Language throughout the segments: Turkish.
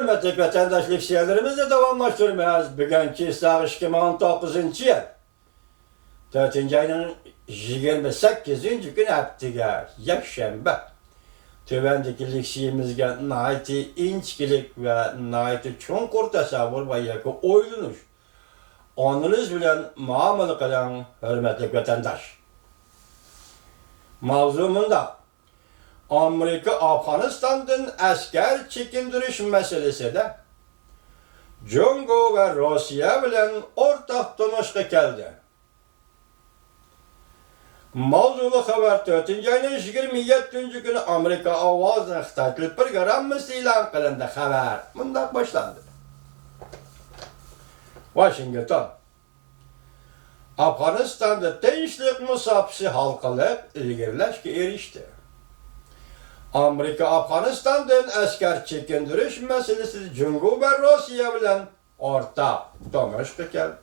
Hürmetli vatandaşlık siyerlerimizi davamlaştırmayız. Bugünkü sağış 2019 yıl. 4. ayının 28. gün haftiga yakşembe. Tövendeki liksiyimizge naiti inçkilik ve naiti çonkur tasavvur ve yakı oylunuş. Onunuz bilen muamele kılan hürmetli vatandaş. Mavzumunda Amerika Afganistan'dan asker çekindiriş meselesi de Congo ve Rusya bilen ortak tanışka geldi. Mavzulu haber 4. ayının 27. günü Amerika avazını xtatlı programımız ilan kılındı haber. Bundan başlandı. Washington Afganistan'da Tinchlik musabisi halkalık ilgirleşki erişti. Amerika Afganistan'dan asker çekindiriş meselesi Congo ve Rusya bilen ortak tanışka geldi.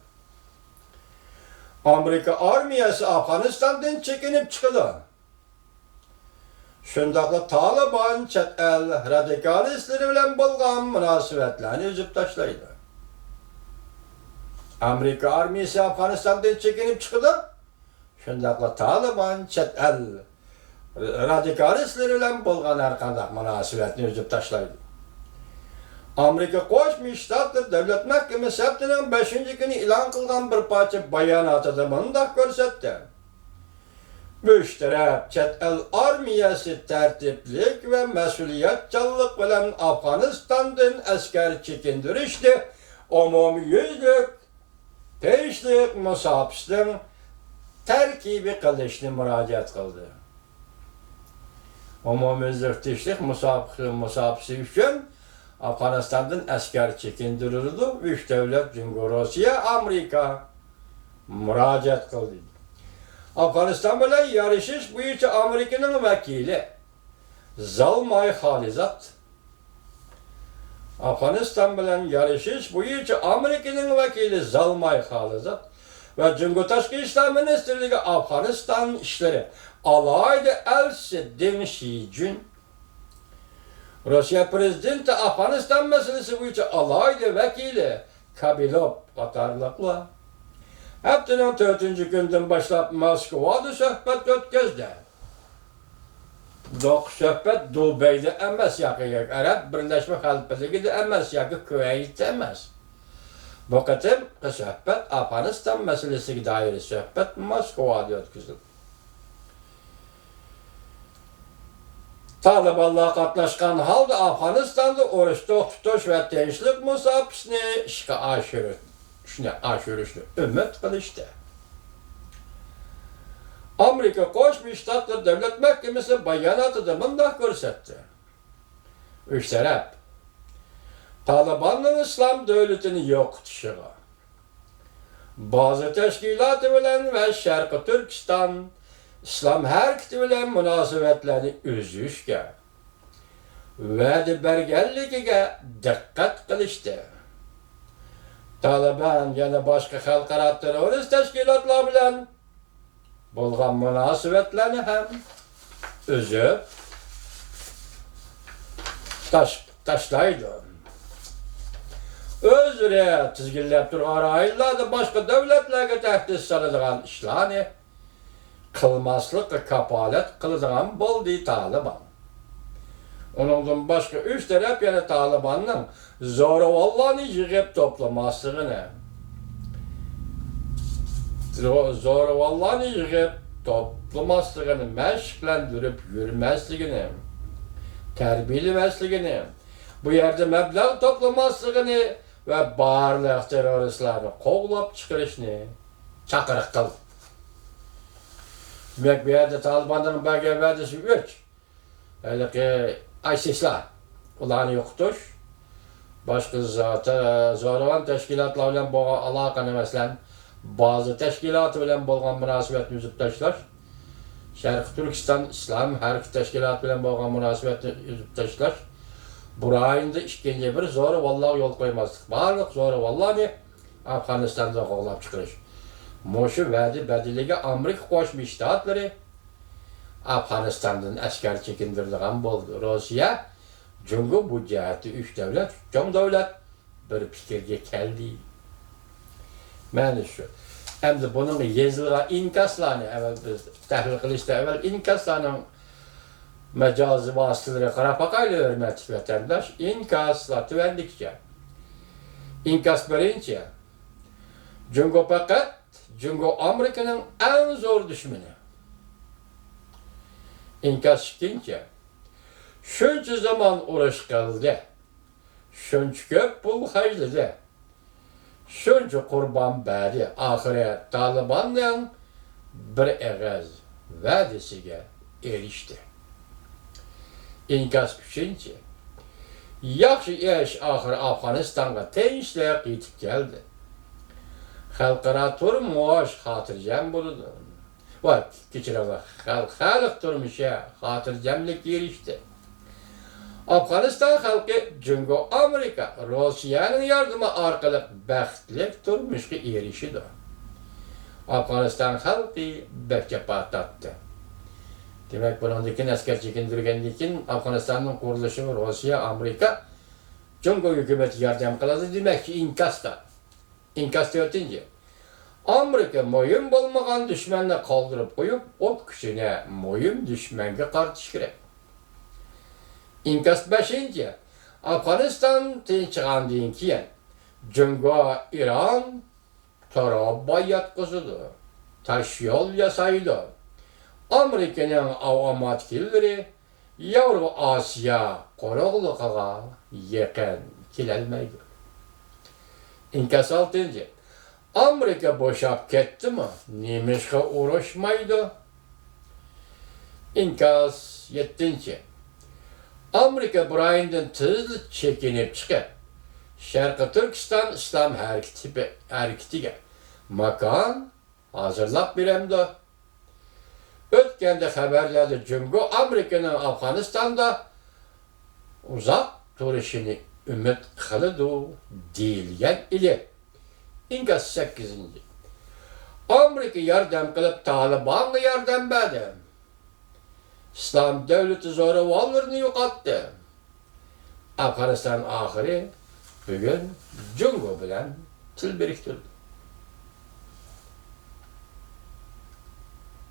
Amerika armiyası Afganistan'dan çekinip çıkıldı. Şundaqla Taliban chet el radikalistleri bilen bolgan münasebetlerini üzüp taşlaydı. Amerika armiyası Afganistan'dan çekinip çıkıldı. Şundaqla Taliban chet el radikalistleri bilen bolgan arkandak münasebetini üzüp taşlaydı. Amerika Qo'shma Shtatlar Davlat Mahkamasi haftaning 5. kuni e'lon qilgan bir parcha bayonotida bundoq ko'rsatdi. Üç taraf chet el armiyasi tertiplik ve mas'uliyatchanlik bilan Afganistandan askar chekintirishni umumyuzlik tinchlik musofisining tarkibi qilishni murojaat qildi. Umumyuzlik tinchlik musofisi uchun Afganistan'dan asker çekindirildi. Üç devlet Congo, Rusya, Amerika müracaat kıldı. Afganistan bilen yarışış boyunca Amerika'nın vekili Zalmay Halizat. Afganistan bilen yarışış boyunca Amerika'nın vekili Zalmay Halizat ve Congo Tashqi İşler Ministerliği Afganistan işleri alaydı elsi Deng Xijun. Rusya Prezidenti Afganistan meselesi boyunca alaylı vekili Kabilov qatarlıqla haftanın 4. gündən başlap Moskovada söhbət ötkəzdi. Söhbət Dubay'da emas yakıya, Arap Birleşme Halkları'da emas yakı Kuveyt'de emas. Bu qatim söhbət Afganistan meselesi dair söhbət Moskovada ötkəzildi. Talibanlar qatnaşqan halda Afganistan'da oruçluq tutuş ve tinchlik musofisini ishga oshirishni umid qilishdi. Amerika Qo'shma Shtatlar Davlat Mahkamasi bayonotida bundoq ko'rsatdi. Üç taraf Talibanning islom davlatini yo'qotishiga, bazı tashkiloti bilan ve Sharqi Turkiston İslam hareketi bilen münasebetlerini üzüşke ve bergenligiga dikkat kılıştı. Taliban yana başka xalqaro terörist teşkilatlar bilen bolgan münasebetlerini hem üzüp taşlaydı. Özüre tizgillep dur araylarda başka devletlerge tehdit salıdığan işlerini kılmaslık kapalet kılıdığan boldu Taliban. Onundan başka üç taraf yani Taliban'ın zorovallahını yığıp toplamasını, zorovallahını yığıp toplamasını, meşglendirip yürümesliğini, terbiyelemeşliğini, bu yerde meblağ toplamasını ve barlıq teröristlerini kovlap çıkarışını çakırık kıldı. Demek bir yerde Taliban'ın belge verdisi 3. Öyle ki ISIS'ler ulanı yoktur. Başka zaten zoravan teşkilatlar bilen boğa alakan emeslen bazı teşkilatı bilen bolgan münasebetini üzüp taşlar. Şarkı Türkistan İslam Hareketi Teşkilatı bilen bolgan münasebetini üzüp taşlar. Burayında işkence bir zora vallahi yol koymazdık. Barlık zora vallahi Afganistan'da kovlap çıkırış. Moşu verdi bedeliga Amerika Qo'shma Shtatları Afganistan'dan asker çekindirilgan bo'ldi. Rusya Çünkü bu cihati üç devlet, çoğun devlet bir fikirge keldi. Məni şu. Hem de bunun yazılığa inkaslarını, evvel biz təhlil qilishda evvel inkaslarının mecazi vasıtaları qarapaqayla örmettik vatandaş. İnkaslar tüvendikçe. İnkas birinci. Çünkü fakat, çünkü Amerika'nın en zor düşmanı. İnkas ikinci. Şunca zaman uğraş kaldı. Şunca köp bul hayırlı. Şunca kurban beri ahire Taliban'dan bir eğez vadisiga erişti. İnkas üçüncü. Yaxşı iş ahir Afganistan'a tinçlik yetip geldi. Xalqara turmuş hatırcam bulundu. Vay, keçirələr. Xalq turmuşa hatırcamlık erişti. Afganistan halkı çünkü Amerika, Rusya'nın yardımı arkalık bəxtlik turmuşa erişidi. Afganistan halkı bekçe patlattı. Demek bunundakin asker çekindirgenlikin Afganistan'ın kuruluşu Rusya, Amerika çünkü hükümeti yardım kıladı demek ki inkasta. İnkast ötünce. Amerika moyun bulmagan düşmanını kaldırıp koyup o kişine moyun düşmanı karşı gerek. İnkast 5. Afganistan çıkandan keyin çünkü İran taraf bayat kızıdı. Taş yol yasaydı. Amerika'nın avamatkileri Yavru Asya Qoraqlıqağa yakın kelelmeydi. İnkaz 6. Amerika boşap ketdi mi? Nemişqa uğraşmaydı. İnkaz 7. Amerika burayından tezlik çekinip çıkıp Şarkı Türkistan İslam hareketiga makan hazırlap biremdi. Ötkende haberlerde çünkü Amerika'nın Afganistan'da uzak duruşunu ümit kılıdı deyilgen ili. İnkaz 8. Amerika yardım kılıp Taliban'a yardım verdi. İslam devleti zoravallarını yokattı. Afganistan ahiri bugün Cungo bilen til biriktirdi.